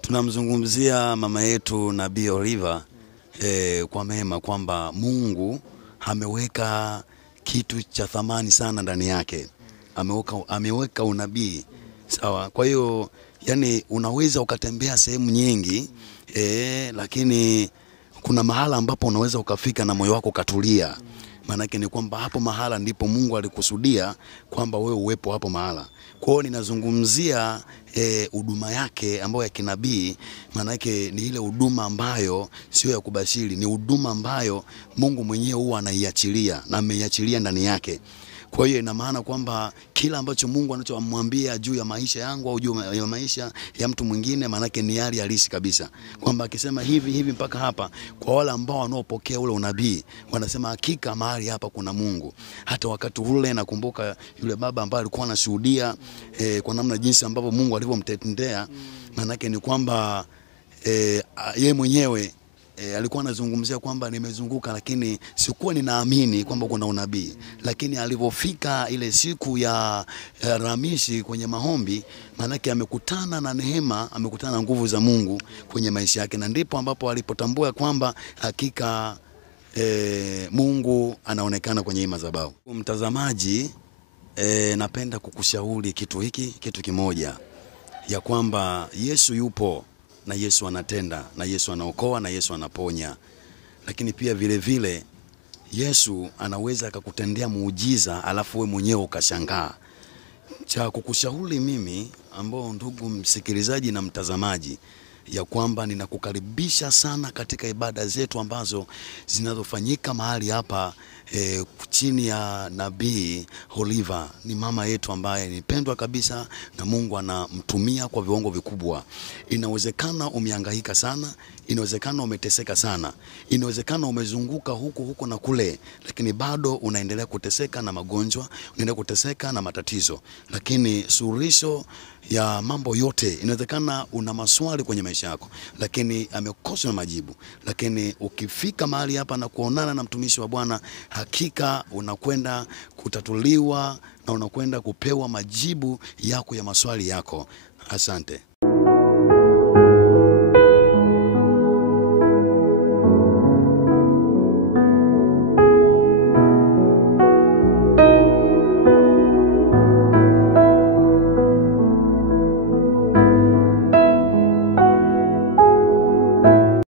Tunamzungumzia mama yetu Nabii Oliva kwa mema kwamba Mungu ameweka kitu cha thamani sana ndani yake. Ameweka unabii. Sawa. Kwa hiyo yani unaweza ukatembea sehemu nyingi lakini kuna mahala ambapo unaweza ukafika na moyo wako katulia. Maana yake ni kwamba hapo mahala ndipo Mungu alikusudia kwamba wewe uwepo hapo mahala. Kwa hiyo ninazungumzia huduma yake ambayo ya kinabii. Maana yake ni ile huduma ambayo sio ya kubashiri, ni huduma ambayo Mungu mwenyewe huwa anaiachilia na ameiachilia ndani yake. Kwa hiyo ina maana kwamba kila ambacho Mungu anachomwambia juu ya maisha yangu au juu ya maisha ya mtu mwingine, maana yake ni hali halisi kabisa. Kwamba akisema hivi mpaka hapa, kwa wale ambao wanaopokea ule unabii wanasema hakika mahali hapa kuna Mungu. Hata wakati ule nakumbuka yule baba ambaye alikuwa anashuhudia kwa namna jinsi ambavyo Mungu alivyomtendea. Maana yake ni kwamba yeye mwenyewe alikuwa anazungumzia kwamba nimezunguka lakini sikuwa ninaamini kwamba kuna unabii. Lakini alipofika ile siku ya Alhamisi kwenye maombi, maana yake amekutana na neema, amekutana na nguvu za Mungu kwenye maisha yake, na ndipo ambapo alipotambua kwamba hakika Mungu anaonekana kwenye hii madhabahu. Mtazamaji, napenda kukushauri kitu kimoja, ya kwamba Yesu yupo na Yesu anatenda, na Yesu anaokoa, na Yesu anaponya. Lakini pia vile vile Yesu anaweza akakutendea muujiza alafu wewe mwenyewe ukashangaa. Cha kukushauri mimi, ambao ndugu msikilizaji na mtazamaji, ya kwamba ninakukaribisha sana katika ibada zetu ambazo zinazofanyika mahali hapa chini ya Nabii Oliva. Ni mama yetu ambaye ni pendwa kabisa na Mungu anamtumia kwa viwango vikubwa. Inawezekana umehangaika sana, inawezekana umeteseka sana, inawezekana umezunguka huko na kule, lakini bado unaendelea kuteseka na magonjwa, unaendelea kuteseka na matatizo. Lakini suluhisho ya mambo yote, inawezekana una maswali kwenye maisha yako lakini amekosa majibu. Lakini ukifika mahali hapa na kuonana na mtumishi wa Bwana, hakika unakwenda kutatuliwa na unakwenda kupewa majibu yako ya maswali yako. Asante.